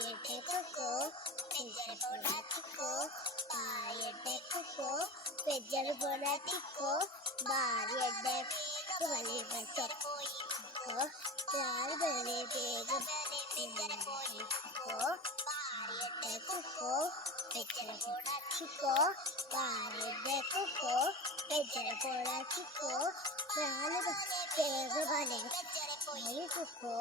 ഭാര്യയുടെ കുക്കോ പെജർ പൊടാറ്റിക്കോ ഭാര്യയുടെ കുക്കോ പെജർ പൊടാറ്റിക്കോ ഭാര്യയുടെ വലിയ കുക്കോ രാവിലെ വേഗം കുക്കോ ഭാര്യയുടെ കുക്കോ പെജർ പൊടാറ്റിക്കോ ഭാര്യയുടെ കുക്കോ പെജർ പൊടാറ്റിക്കോ രാവിലെ വേഗം കുക്കോ